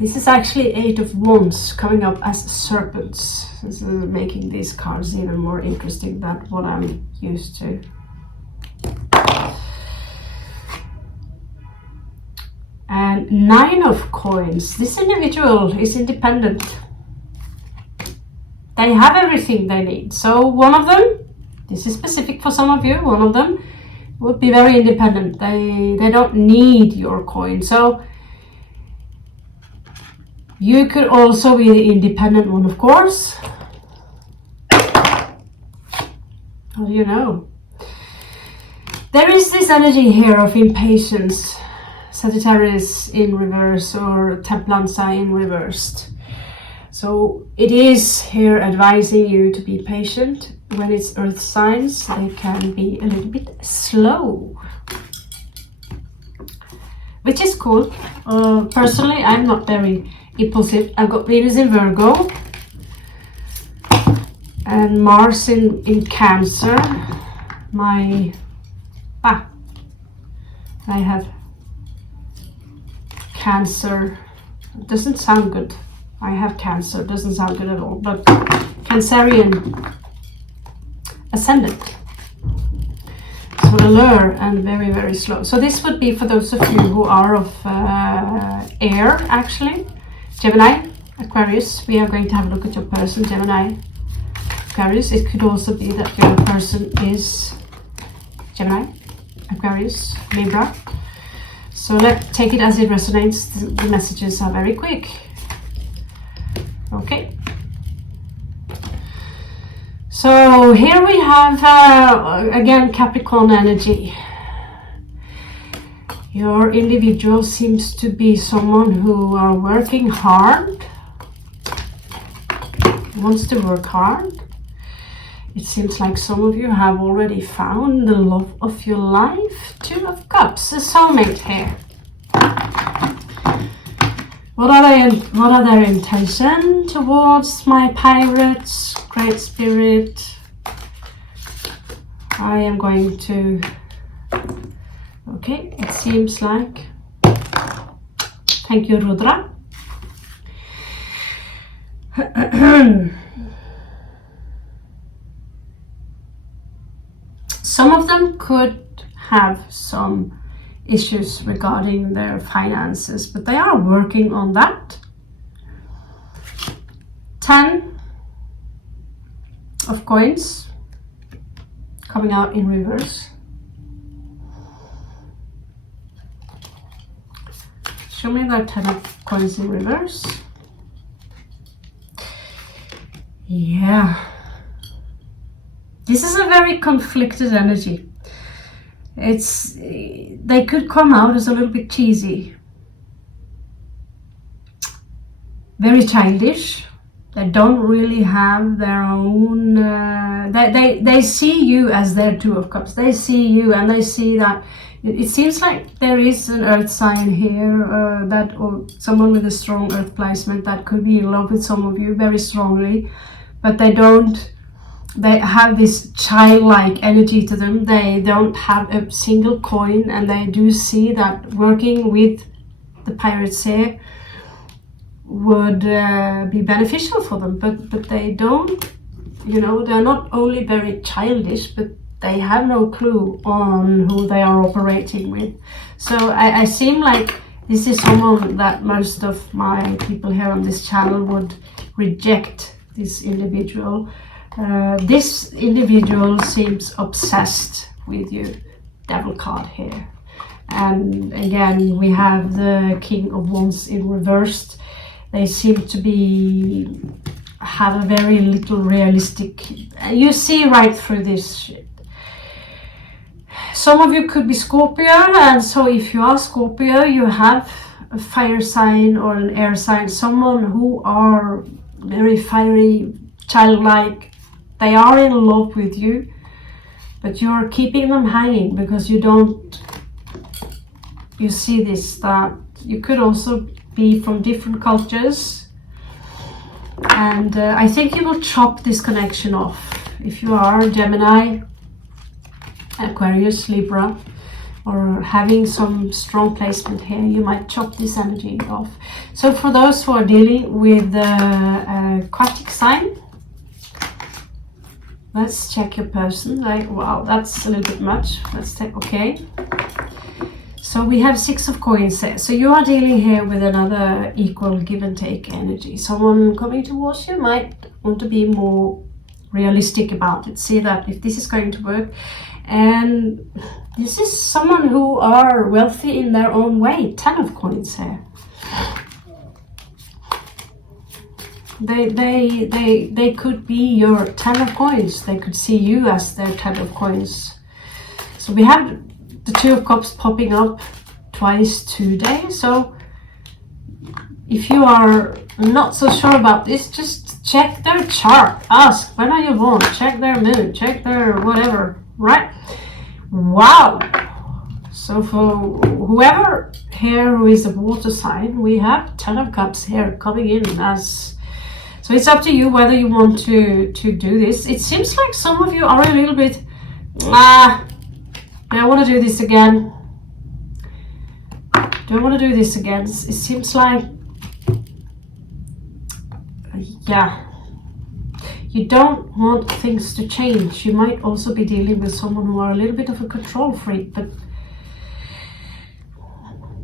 this is actually 8 of Wands coming up as serpents. This is making these cards even more interesting than what I'm used to. And 9 of coins. This individual is independent. They have everything they need. So one of them, this is specific for some of you, one of them would be very independent. They don't need your coin. So you could also be the independent one, of course. How do you know? There is this energy here of impatience. Sagittarius in reverse or Templanza in reversed. So it is here advising you to be patient. When it's earth signs, they can be a little bit slow, which is cool. Personally, I'm not very impulsive. I've got Venus in Virgo and Mars in Cancer. I have Cancer. It doesn't sound good. I have Cancer. It doesn't sound good at all. But Cancerian ascendant. So allure and very, very slow. So this would be for those of you who are of air, actually. Gemini, Aquarius. We are going to have a look at your person, Gemini, Aquarius. It could also be that your person is Gemini, Aquarius, Libra. So let's take it as it resonates. The messages are very quick. Okay. So here we have, again, Capricorn energy. Your individual seems to be someone who are working hard, wants to work hard. It seems like some of you have already found the love of your life. Two of Cups, a soulmate here. What are their intention towards my pirates? Great Spirit. I am going to... Okay, it seems like... Thank you, Rudra. Some of them could have some issues regarding their finances, but they are working on that. 10 of coins coming out in reverse. Show me that 10 of coins in reverse. Yeah. This is a very conflicted energy. They could come out as a little bit cheesy. Very childish. They don't really have their own... they see you as their Two of Cups. They see you and they see that... It seems like there is an earth sign here, or someone with a strong earth placement that could be in love with some of you very strongly, but they have this childlike energy to them. They don't have a single coin, and they do see that working with the pirates here would be beneficial for them, but they don't, they're not only very childish, but they have no clue on who they are operating with. So I seem like this is someone that most of my people here on this channel would reject this individual. This individual seems obsessed with you. Devil card here. And again, we have the King of Wands in reversed. They seem to have a very little realistic... You see right through this shit. Some of you could be Scorpio, and so if you are Scorpio, you have a fire sign or an air sign, someone who are very fiery, childlike. They are in love with you, but you're keeping them hanging because you see this, that you could also be from different cultures, and I think you will chop this connection off. If you are Gemini, Aquarius, Libra, or having some strong placement here, you might chop this energy off. So for those who are dealing with the aquatic sign, let's check your person. Like, wow, that's a little bit much. Let's take, okay. So we have 6 of coins there. So you are dealing here with another equal give and take energy. Someone coming towards you might want to be more realistic about it. See that if this is going to work. And this is someone who are wealthy in their own way. 10 of coins here. They could be your 10 of coins. They could see you as their 10 of coins. So we have the 2 of cups popping up twice today. So if you are not so sure about this, just check their chart. Ask, when are you born? Check their moon. Check their whatever. Right? Wow. So for whoever here who is a water sign, we have 10 of cups here coming in as... So it's up to you whether you want to do this. It seems like some of you are a little bit... I want to do this again. Do I want to do this again? It seems like... yeah. You don't want things to change. You might also be dealing with someone who are a little bit of a control freak, but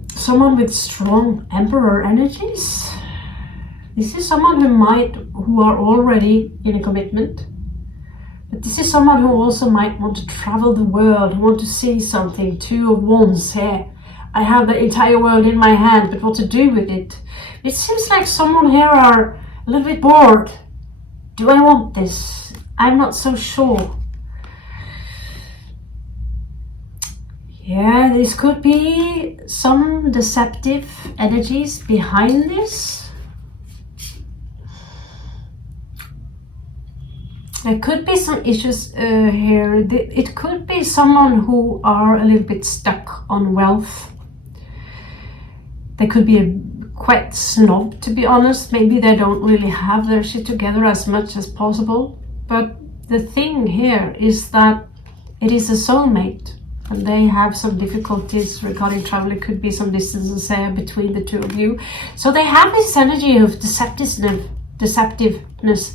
someone with strong emperor energies. This is someone who are already in a commitment, but this is someone who also might want to travel the world, want to see something. 2 of Wands here. I have the entire world in my hand, but what to do with it? It seems like someone here are a little bit bored. Do I want this? I'm not so sure. Yeah, this could be some deceptive energies behind this. There could be some issues here. It could be someone who are a little bit stuck on wealth. They could be quite snob, to be honest. Maybe they don't really have their shit together as much as possible. But the thing here is that it is a soulmate. And they have some difficulties regarding travel. It could be some distances there between the two of you. So they have this energy of deceptiveness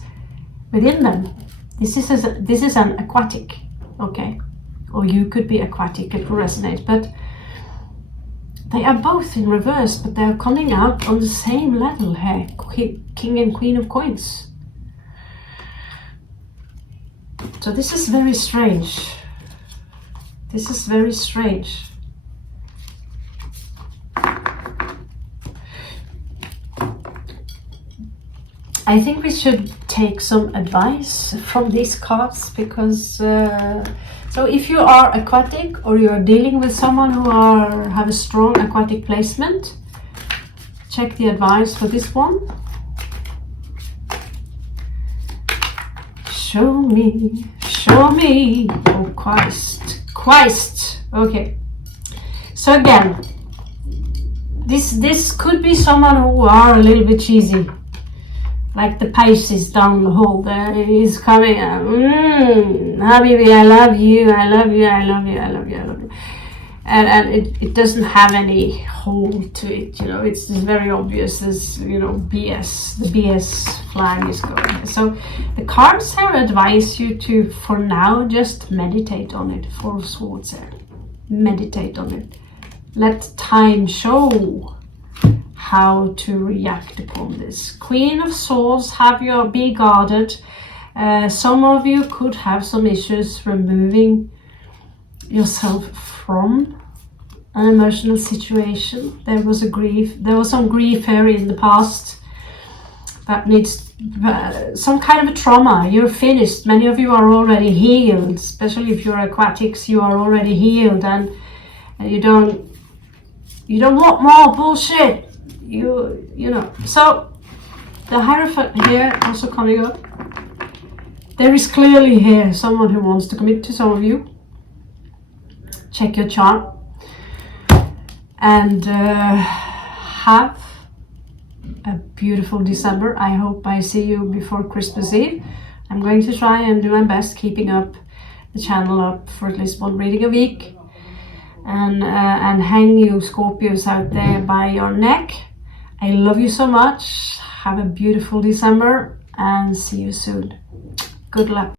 within them. This is an aquatic, okay? Or you could be aquatic, it will resonate. But they are both in reverse, but they are coming out on the same level here. King and Queen of Coins. So this is very strange. This is very strange. I think we should take some advice from these cards because so if you are aquatic or you are dealing with someone who have a strong aquatic placement, check the advice for this one. Show me, oh Christ. Okay, so again, this could be someone who are a little bit cheesy, like the Pisces down the hall there is coming. Habibi, I love you, and it doesn't have any hold to it, you know. It's very obvious. There's, you know, BS. The BS flag is going. So the cards here advise you to, for now, just meditate on it. Four of Swords there. Meditate on it. Let time show how to react upon this. Queen of Swords, be guarded. Some of you could have some issues removing yourself from an emotional situation. There was some grief here in the past that needs some kind of a trauma. You're finished. Many of you are already healed, especially if you're aquatics. You are already healed, and you don't want more bullshit. You know. So the Hierophant here also coming up. There is clearly here someone who wants to commit to some of you. Check your chart and have a beautiful December. I hope I see you before Christmas Eve. I'm going to try and do my best keeping up the channel up for at least one reading a week, and hang you Scorpios out there by your neck. I love you so much. Have a beautiful December and see you soon. Good luck.